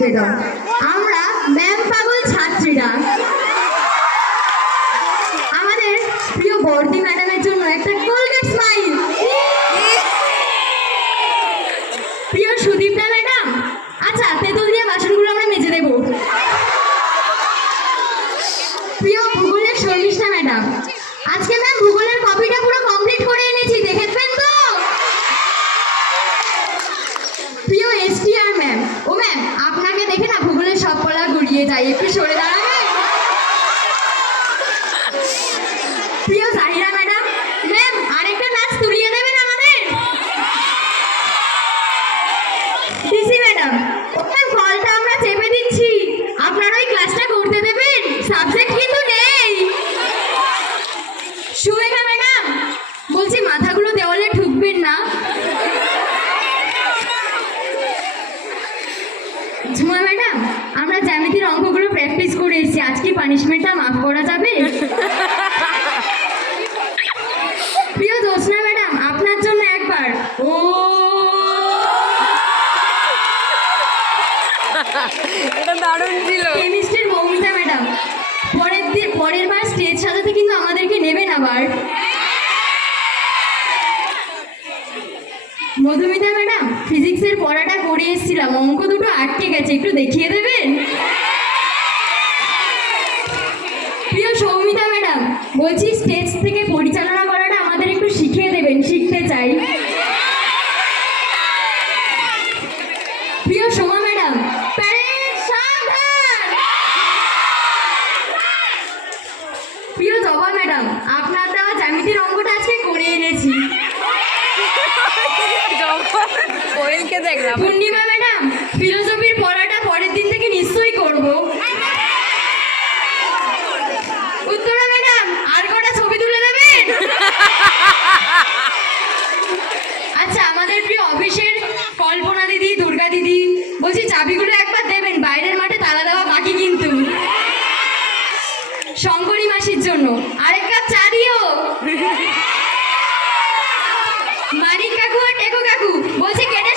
নিবেদন। আমরা ম্যাম পাগল ছাত্রীরা আমাদের প্রিয় বর্দি ম্যাডামের জন্য একটা কোলগেট স্মাইল। প্রিয় সুদীপ্তা ম্যাডাম, আচ্ছা তেঁতুল দিয়ে বাসনগুলো আমরা মেজে দেবো। প্রিয় ভূগোলের শর্মিষ্ঠা ম্যাডাম, আজকে ম্যাম ভূগোলের কপিটা পুরো কমপ্লিট করে এনেছি, দেখেছেন তো? প্রিয় এসটিআর ম্যাম, ও ম্যাম আপনাকে দেখে না ভূগোলের সব পড়া গুড়িয়ে যায়, একটু সরে দাঁড়াবেন। প্রিয় জাহিরা ম্যাডাম, ম্যাম আরেকটা নাচ তুলিয়ে দেবেন আমাদের। ডিসি ম্যাডাম, ম্যাম কলটা আমরা চেপে দিচ্ছি, আপনারা ওই ক্লাসটা করতে দেবেন, সাবজেক্ট কিন্তু নেই। সুমেঘা ম্যাডাম, বলছি মাথাগুলো দেওয়ালে ঠুকবেন না। ঝুমা ম্যাডাম, আমরা জ্যামিতির অঙ্কগুলো প্র্যাকটিস করে এসেছি, আজকে পানিশমেন্টটা মাফ করা যাবে? প্রিয় জ্যোৎস্না ম্যাডাম, আপনার জন্য একবার ও। এটা দারুণ ছিল। কেমিস্ট্রির মৌমিতা ম্যাডাম, পরের বার স্টেজ সাজাতে কিন্তু আমাদেরকে নেবেন আবার। মধুমিতা ম্যাডাম, ফিজিক্সের পড়াটা করে এসেছিলাম, অঙ্ক দুটো আটকে গেছে, একটু দেখিয়ে দেবেন? প্রিয় সৌমিতা ম্যাডাম, বলছি স্টেজ থেকে পরিচালনা করাটা আমাদের একটু শিখিয়ে দেবেন, শিখতে চাই। প্রিয় সোমা ম্যাডাম, প্যারেন্ট সাবধান। প্রিয় জবা ম্যাডাম, আপনার দেওয়া জ্যামিতির অঙ্কটা আজকে করে এনেছি। কোয়েলকে দেখলাম। পূর্ণিমা ম্যাডাম, ফিলোসফির পড়াটা পরের দিন থেকে নিশ্চয়ই করব। উত্তরা ম্যাডাম, আর কটা ছবি তুলে দেবেন? আচ্ছা, আমাদের প্রিয় অফিসের কল্পনা দিদি, দুর্গা দিদি, বলছি চাবিগুলো একবার দেবেন, বাইরের মাঠে তালা দেওয়া বাকি কিন্তু। শঙ্করী মাসির জন্য আরেক কাপ চা দিও। মানিক কাকু আর টেকো কাকু, বলছি কেটে